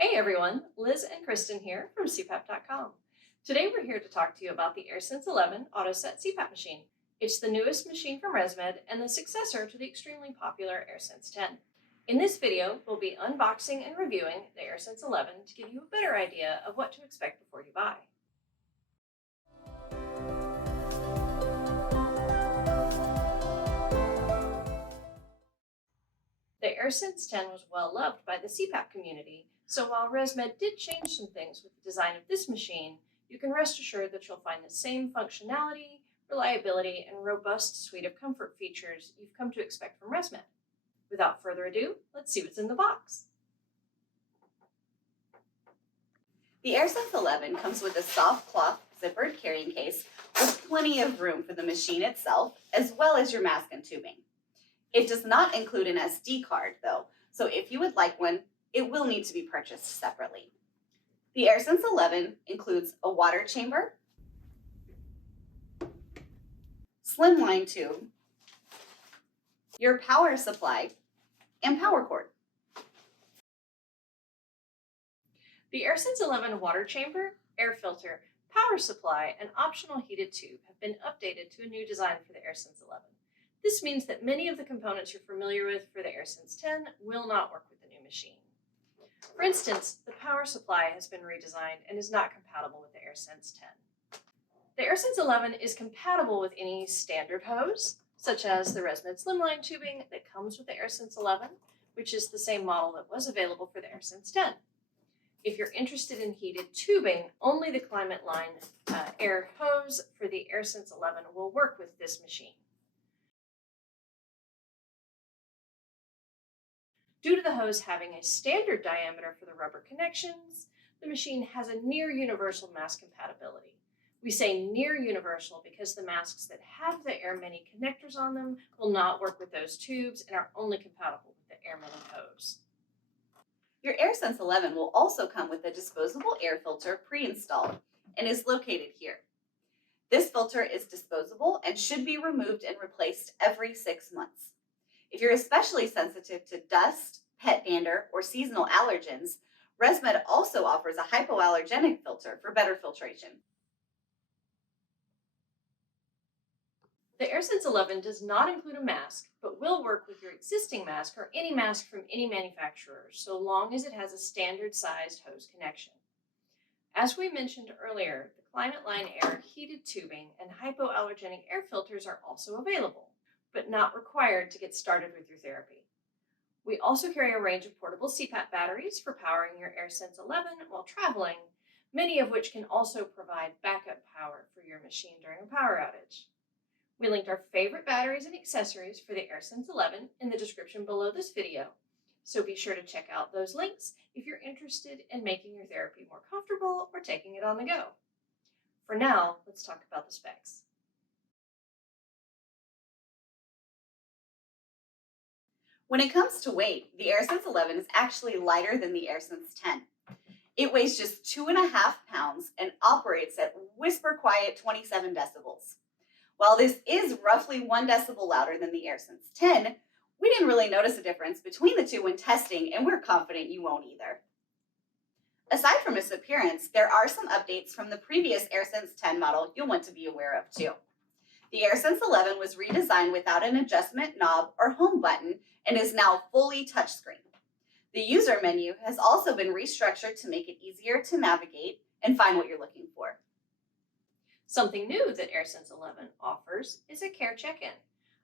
Hey everyone, Liz and Kristen here from CPAP.com. Today we're here to talk to you about the AirSense 11 AutoSet CPAP machine. It's the newest machine from ResMed and the successor to the extremely popular AirSense 10. In this video, we'll be unboxing and reviewing the AirSense 11 to give you a better idea of what to expect before you buy. The AirSense 10 was well loved by the CPAP community, so while ResMed did change some things with the design of this machine, you can rest assured that you'll find the same functionality, reliability, and robust suite of comfort features you've come to expect from ResMed. Without further ado, let's see what's in the box. The AirSense 11 comes with a soft cloth zippered carrying case with plenty of room for the machine itself, as well as your mask and tubing. It does not include an SD card, though, so if you would like one, it will need to be purchased separately. The AirSense 11 includes a water chamber, slimline tube, your power supply, and power cord. The AirSense 11 water chamber, air filter, power supply, and optional heated tube have been updated to a new design for the AirSense 11. This means that many of the components you're familiar with for the AirSense 10 will not work with the new machine. For instance, the power supply has been redesigned and is not compatible with the AirSense 10. The AirSense 11 is compatible with any standard hose, such as the ResMed slimline tubing that comes with the AirSense 11, which is the same model that was available for the AirSense 10. If you're interested in heated tubing, only the Climate Line air hose for the AirSense 11 will work with this machine. Due to the hose having a standard diameter for the rubber connections, the machine has a near universal mask compatibility. We say near universal because the masks that have the AirMini connectors on them will not work with those tubes and are only compatible with the AirMini hose. Your AirSense 11 will also come with a disposable air filter pre-installed and is located here. This filter is disposable and should be removed and replaced every 6 months. If you're especially sensitive to dust, pet dander, or seasonal allergens, ResMed also offers a hypoallergenic filter for better filtration. The AirSense 11 does not include a mask, but will work with your existing mask or any mask from any manufacturer, so long as it has a standard-sized hose connection. As we mentioned earlier, the Climate Line Air heated tubing and hypoallergenic air filters are also available, but not required to get started with your therapy. We also carry a range of portable CPAP batteries for powering your AirSense 11 while traveling, many of which can also provide backup power for your machine during a power outage. We linked our favorite batteries and accessories for the AirSense 11 in the description below this video, so be sure to check out those links if you're interested in making your therapy more comfortable or taking it on the go. For now, let's talk about the specs. When it comes to weight, the AirSense 11 is actually lighter than the AirSense 10. It weighs just 2.5 pounds and operates at whisper quiet 27 decibels. While this is roughly 1 decibel louder than the AirSense 10, we didn't really notice a difference between the two when testing, and we're confident you won't either. Aside from its appearance, there are some updates from the previous AirSense 10 model you'll want to be aware of too. The AirSense 11 was redesigned without an adjustment knob or home button and is now fully touchscreen. The user menu has also been restructured to make it easier to navigate and find what you're looking for. Something new that AirSense 11 offers is a Care Check-In,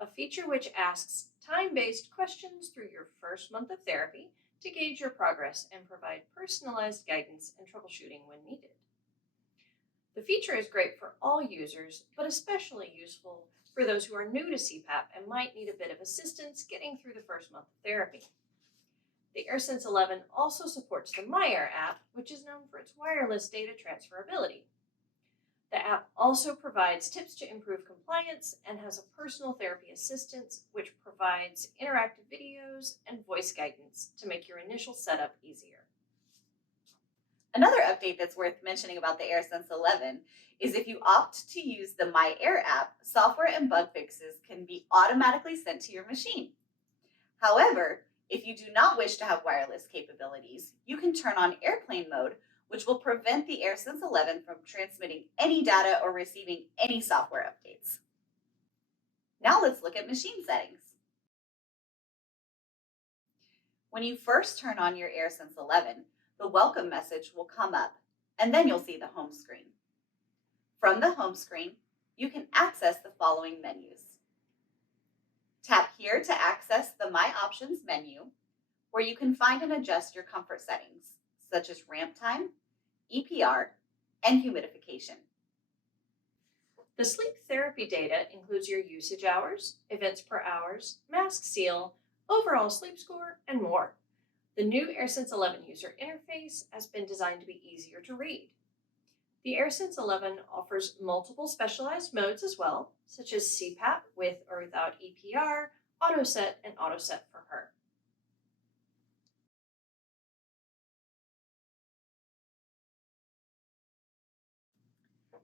a feature which asks time-based questions through your first month of therapy to gauge your progress and provide personalized guidance and troubleshooting when needed. The feature is great for all users, but especially useful for those who are new to CPAP and might need a bit of assistance getting through the first month of therapy. The AirSense 11 also supports the myAir app, which is known for its wireless data transferability. The app also provides tips to improve compliance and has a personal therapy assistant, which provides interactive videos and voice guidance to make your initial setup easier. Another update that's worth mentioning about the AirSense 11 is if you opt to use the myAir app, software and bug fixes can be automatically sent to your machine. However, If you do not wish to have wireless capabilities, you can turn on airplane mode, which will prevent the AirSense 11 from transmitting any data or receiving any software updates. Now let's look at machine settings. When you first turn on your AirSense 11, the welcome message will come up, and then you'll see the home screen. From the home screen, you can access the following menus. Tap here to access the My Options menu, where you can find and adjust your comfort settings, such as ramp time, EPR, and humidification. The sleep therapy data includes your usage hours, events per hours, mask seal, overall sleep score, and more. The new AirSense 11 user interface has been designed to be easier to read. The AirSense 11 offers multiple specialized modes as well, such as CPAP with or without EPR, AutoSet, and AutoSet for her.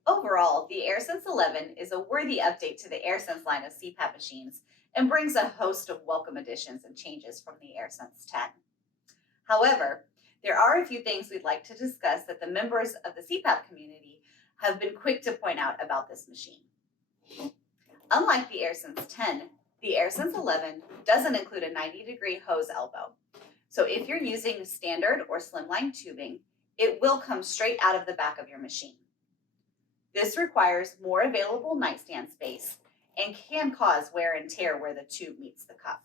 Overall, the AirSense 11 is a worthy update to the AirSense line of CPAP machines and brings a host of welcome additions and changes from the AirSense 10. However, there are a few things we'd like to discuss that the members of the CPAP community have been quick to point out about this machine. Unlike the AirSense 10, the AirSense 11 doesn't include a 90-degree hose elbow. So if you're using standard or slimline tubing, it will come straight out of the back of your machine. This requires more available nightstand space and can cause wear and tear where the tube meets the cuff.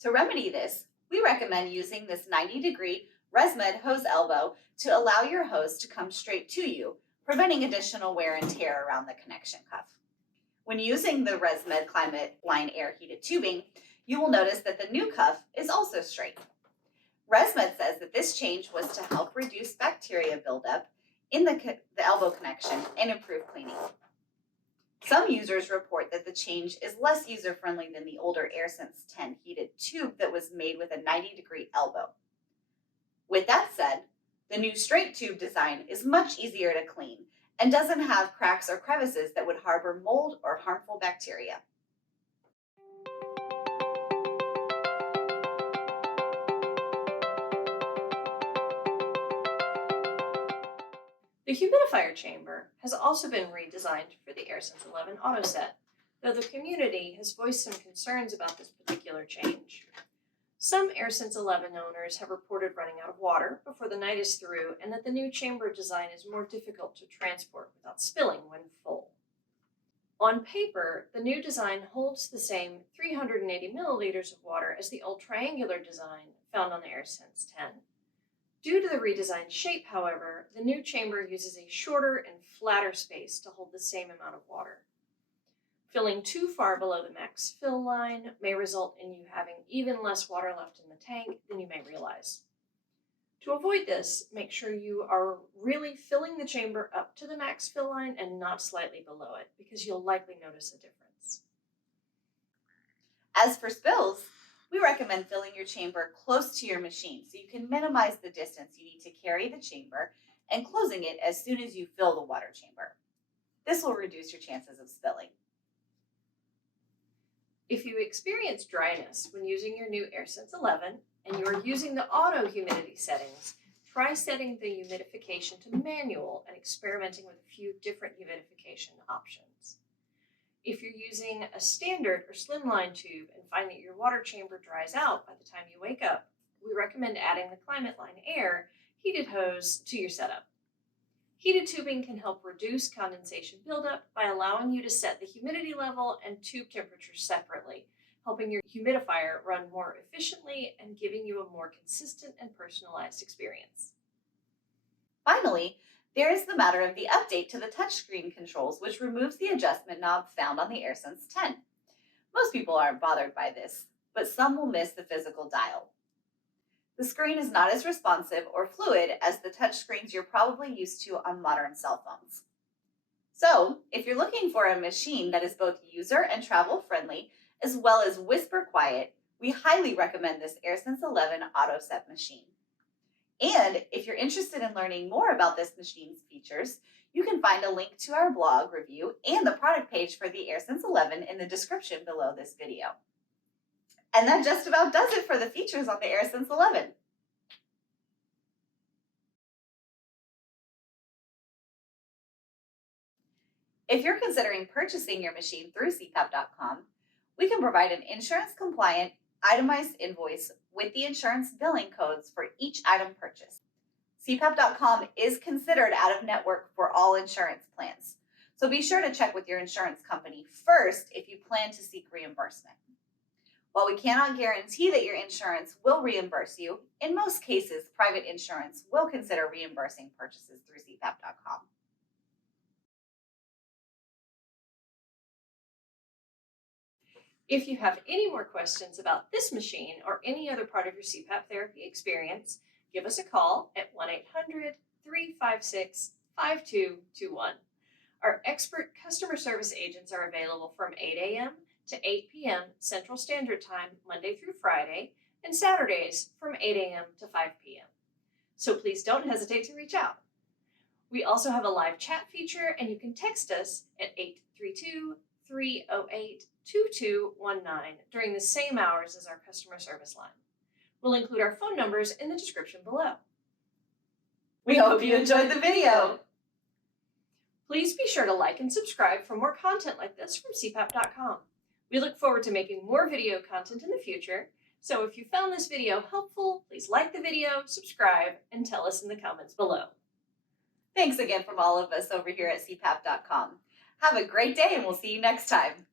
To remedy this, we recommend using this 90-degree ResMed hose elbow to allow your hose to come straight to you, preventing additional wear and tear around the connection cuff. When using the ResMed Climate Line air heated tubing, you will notice that the new cuff is also straight. ResMed says that this change was to help reduce bacteria buildup in the elbow connection and improve cleaning. Some users report that the change is less user-friendly than the older AirSense 10 heated tube that was made with a 90-degree elbow. With that said, the new straight tube design is much easier to clean and doesn't have cracks or crevices that would harbor mold or harmful bacteria. The humidifier chamber has also been redesigned for the AirSense 11 AutoSet, though the community has voiced some concerns about this particular change. Some AirSense 11 owners have reported running out of water before the night is through, and that the new chamber design is more difficult to transport without spilling when full. On paper, the new design holds the same 380 milliliters of water as the old triangular design found on the AirSense 10. Due to the redesigned shape, however, the new chamber uses a shorter and flatter space to hold the same amount of water. Filling too far below the max fill line may result in you having even less water left in the tank than you may realize. To avoid this, make sure you are really filling the chamber up to the max fill line and not slightly below it, because you'll likely notice a difference. As for spills, we recommend filling your chamber close to your machine so you can minimize the distance you need to carry the chamber and closing it as soon as you fill the water chamber. This will reduce your chances of spilling. If you experience dryness when using your new AirSense 11 and you are using the auto humidity settings, try setting the humidification to manual and experimenting with a few different humidification options. If you're using a standard or slimline tube and find that your water chamber dries out by the time you wake up, we recommend adding the Climate Line Air heated hose to your setup. Heated tubing can help reduce condensation buildup by allowing you to set the humidity level and tube temperature separately, helping your humidifier run more efficiently and giving you a more consistent and personalized experience. Finally, there is the matter of the update to the touchscreen controls, which removes the adjustment knob found on the AirSense 10. Most people aren't bothered by this, but some will miss the physical dial. The screen is not as responsive or fluid as the touchscreens you're probably used to on modern cell phones. So, if you're looking for a machine that is both user and travel friendly, as well as whisper quiet, we highly recommend this AirSense 11 AutoSet machine. And if you're interested in learning more about this machine's features, you can find a link to our blog review and the product page for the AirSense 11 in the description below this video. And that just about does it for the features on the AirSense 11. If you're considering purchasing your machine through CPAP.com, we can provide an insurance-compliant, itemized invoice with the insurance billing codes for each item purchased. CPAP.com is considered out-of-network for all insurance plans, so be sure to check with your insurance company first if you plan to seek reimbursement. While we cannot guarantee that your insurance will reimburse you, in most cases, private insurance will consider reimbursing purchases through CPAP.com. If you have any more questions about this machine or any other part of your CPAP therapy experience, give us a call at 1-800-356-5221. Our expert customer service agents are available from 8 a.m. to 8 p.m. Central Standard Time, Monday through Friday, and Saturdays from 8 a.m. to 5 p.m. So please don't hesitate to reach out. We also have a live chat feature, and you can text us at 832-308-2219 during the same hours as our customer service line. We'll include our phone numbers in the description below. We hope you enjoyed the video. Please be sure to like and subscribe for more content like this from CPAP.com. We look forward to making more video content in the future, so if you found this video helpful, please like the video, subscribe, and tell us in the comments below. Thanks again from all of us over here at CPAP.com. Have a great day, and we'll see you next time.